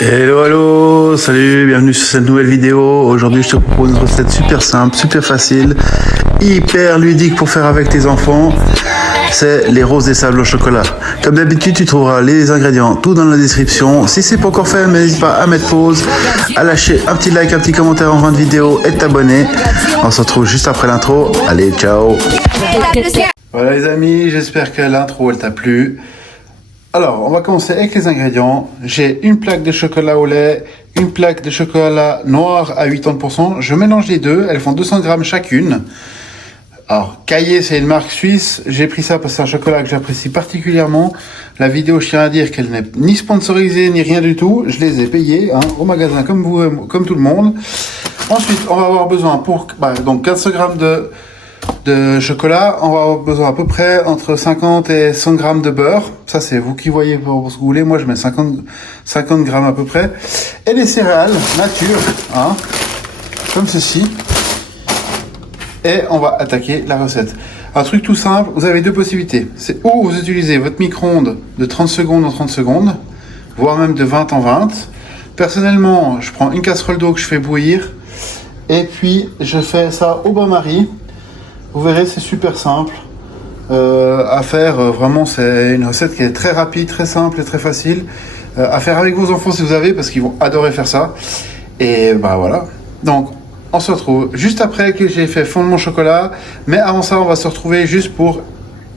Hello, hello, salut, bienvenue sur cette nouvelle vidéo. Aujourd'hui, je te propose une recette super simple, super facile, hyper ludique pour faire avec tes enfants. C'est les roses des sables au chocolat. Comme d'habitude, tu trouveras les ingrédients tout dans la description. Si c'est pas encore fait, n'hésite pas à mettre pause, à lâcher un petit like, un petit commentaire en fin de vidéo et de t'abonner. On se retrouve juste après l'intro. Allez, ciao. Voilà les amis, j'espère que l'intro elle t'a plu. Alors, on va commencer avec les ingrédients. J'ai une plaque de chocolat au lait, une plaque de chocolat noir à 80%. Je mélange les deux, elles font 200 grammes chacune. Alors, Caillé, c'est une marque suisse. J'ai pris ça parce que c'est un chocolat que j'apprécie particulièrement. La vidéo, je tiens à dire qu'elle n'est ni sponsorisée, ni rien du tout. Je les ai payés au magasin, comme vous, comme tout le monde. Ensuite, on va avoir besoin pour donc 400 grammes de chocolat. On va avoir besoin à peu près entre 50 et 100 grammes de beurre. Ça, c'est vous qui voyez pour ce que vous voulez. Moi, je mets 50 grammes à peu près. Et les céréales nature, comme ceci. Et on va attaquer la recette. Un truc tout simple, vous avez deux possibilités. C'est ou vous utilisez votre micro-ondes de 30 secondes en 30 secondes, voire même de 20 en 20. Personnellement, je prends une casserole d'eau que je fais bouillir. Et puis, je fais ça au bain-marie. Vous verrez, c'est super simple à faire. Vraiment, c'est une recette qui est très rapide, très simple et très facile à faire avec vos enfants si vous avez, parce qu'ils vont adorer faire ça. Et voilà. Donc, on se retrouve juste après que j'ai fait fondre mon chocolat. Mais avant ça, on va se retrouver juste pour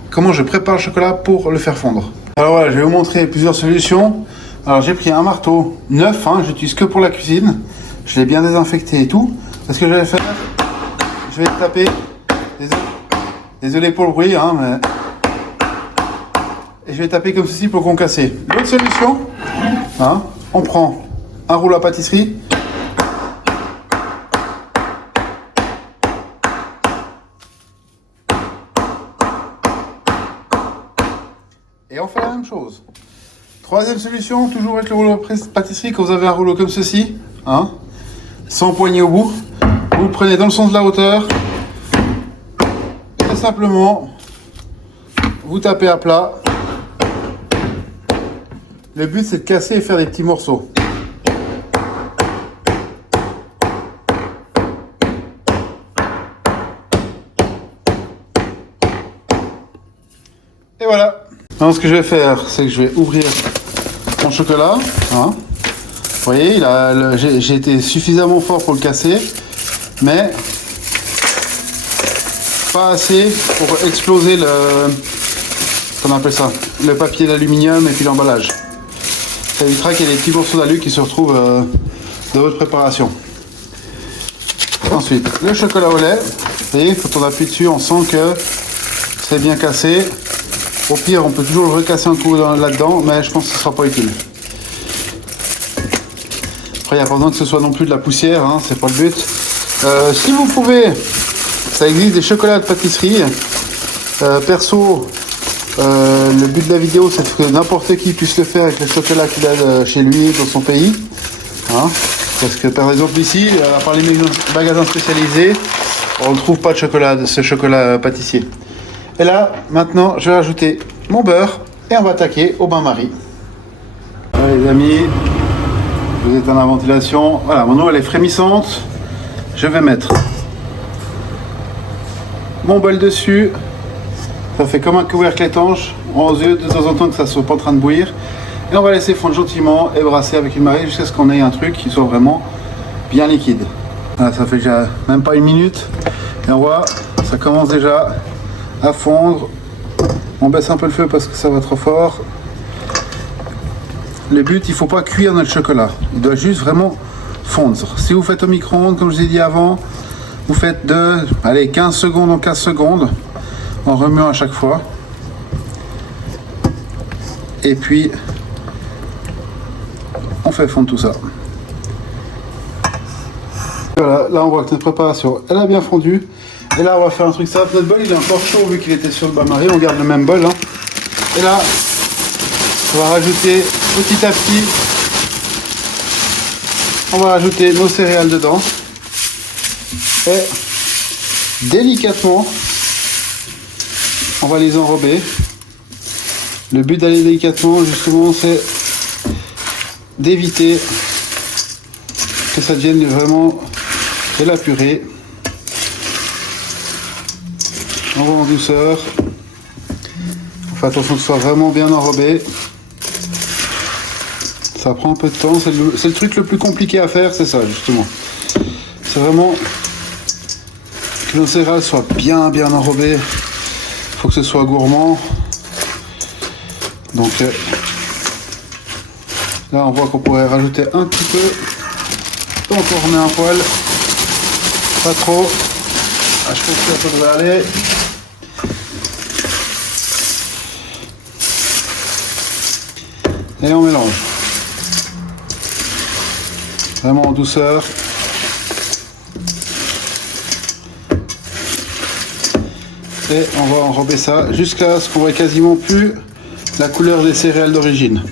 comment je prépare le chocolat pour le faire fondre. Alors voilà, je vais vous montrer plusieurs solutions. Alors, j'ai pris un marteau neuf, j'utilise que pour la cuisine. Je l'ai bien désinfecté et tout. Parce que je vais faire, je vais taper. Désolé pour le bruit, mais... Et je vais taper comme ceci pour concasser. L'autre solution, on prend un rouleau à pâtisserie. Et on fait la même chose. Troisième solution, toujours avec le rouleau à pâtisserie, quand vous avez un rouleau comme ceci, sans poignée au bout, vous le prenez dans le sens de la hauteur. Et simplement, vous tapez à plat. Le but, c'est de casser et faire des petits morceaux. Et voilà. Alors, ce que je vais faire, c'est que je vais ouvrir mon chocolat. Vous voyez, j'ai été suffisamment fort pour le casser, mais pas assez pour exploser qu'on appelle ça, le papier d'aluminium et puis l'emballage. Ça évitera qu'il y ait des petits morceaux d'alu qui se retrouvent dans votre préparation. Ensuite, le chocolat au lait. Vous voyez, quand on appuie dessus, on sent que c'est bien cassé. Au pire, on peut toujours le recasser un coup là-dedans, mais je pense que ce ne sera pas utile. Après, il n'y a pas besoin que ce soit non plus de la poussière, c'est pas le but. Si vous pouvez, ça existe des chocolats de pâtisserie. Perso, le but de la vidéo, c'est que n'importe qui puisse le faire avec le chocolat qu'il a chez lui, dans son pays. Parce que par exemple ici, à part les magasins spécialisés, on ne trouve pas de ce chocolat pâtissier. Et là, maintenant, je vais rajouter mon beurre et on va attaquer au bain-marie. Voilà les amis, vous êtes en la ventilation. Voilà, mon eau elle est frémissante. Je vais mettre mon bol dessus. Ça fait comme un couvercle étanche. On veut de temps en temps que ça ne soit pas en train de bouillir. Et on va laisser fondre gentiment et brasser avec une marée jusqu'à ce qu'on ait un truc qui soit vraiment bien liquide. Voilà, ça fait déjà même pas une minute. Et on voit, ça commence déjà à fondre. On baisse un peu le feu parce que ça va trop fort. Le but, il ne faut pas cuire notre chocolat. Il doit juste vraiment fondre. Si vous faites au micro-ondes, comme je vous ai dit avant, vous faites de 15 secondes en 15 secondes en remuant à chaque fois. Et puis, on fait fondre tout ça. Voilà, là on voit que notre préparation, elle a bien fondu. Et là, on va faire un truc simple. Notre bol, il est encore chaud vu qu'il était sur le bain-marie. On garde le même bol. Et là, on va rajouter petit à petit. On va rajouter nos céréales dedans. Et délicatement, on va les enrober. Le but d'aller délicatement, justement, c'est d'éviter que ça devienne vraiment de la purée. On va en douceur. On fait attention que ce soit vraiment bien enrobé. Ça prend un peu de temps. C'est le truc le plus compliqué à faire, c'est ça justement. C'est vraiment que nos céréales soient bien enrobées. Il faut que ce soit gourmand. Donc là on voit qu'on pourrait rajouter un petit peu. Donc on remet un poil. Pas trop. Ah, je pense que ça devrait aller. Et on mélange. Vraiment en douceur. Et on va enrober ça jusqu'à ce qu'on voit quasiment plus la couleur des céréales d'origine.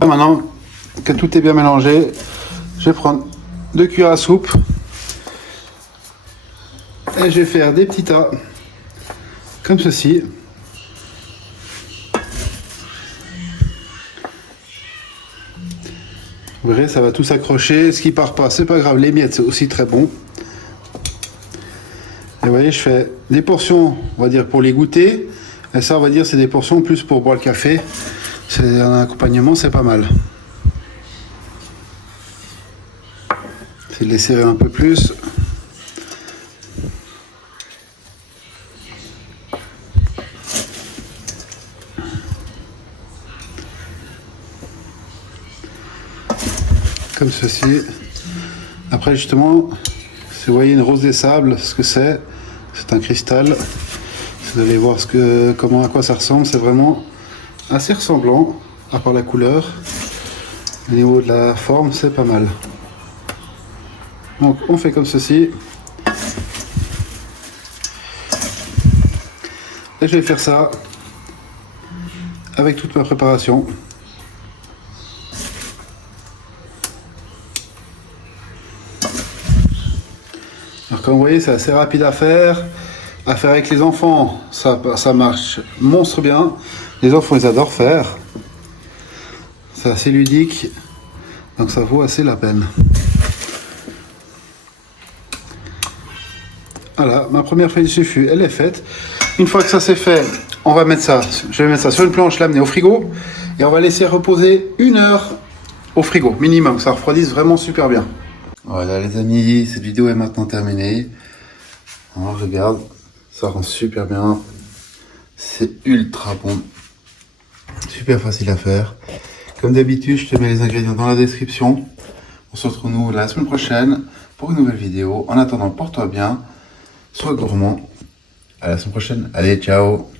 Maintenant que tout est bien mélangé, je vais prendre 2 cuillères à soupe et je vais faire des petits tas comme ceci. Vous verrez, ça va tout s'accrocher. Ce qui part pas, c'est pas grave. Les miettes, c'est aussi très bon. Et vous voyez, je fais des portions, on va dire, pour les goûter. Et ça, on va dire, c'est des portions plus pour boire le café. C'est un accompagnement, c'est pas mal. C'est de les serrer un peu plus. Comme ceci. Après, justement, si vous voyez une rose des sables, ce que c'est un cristal. Vous allez voir à quoi ça ressemble. C'est vraiment assez ressemblant, à part la couleur. Au niveau de la forme, c'est pas mal. Donc, on fait comme ceci. Et je vais faire ça avec toute ma préparation. Alors comme vous voyez, c'est assez rapide à faire. À faire avec les enfants, ça marche monstre bien. Les enfants, ils adorent faire. C'est assez ludique. Donc ça vaut assez la peine. Voilà, ma première feuille de sulfu, elle est faite. Une fois que ça c'est fait, je vais mettre ça sur une planche, l'amener au frigo. Et on va laisser reposer 1 heure au frigo, minimum. Ça refroidisse vraiment super bien. Voilà les amis, cette vidéo est maintenant terminée. Alors, regarde, ça rend super bien. C'est ultra bon. Super facile à faire. Comme d'habitude, je te mets les ingrédients dans la description. On se retrouve nous la semaine prochaine pour une nouvelle vidéo. En attendant, porte-toi bien. Sois gourmand. À la semaine prochaine. Allez, ciao.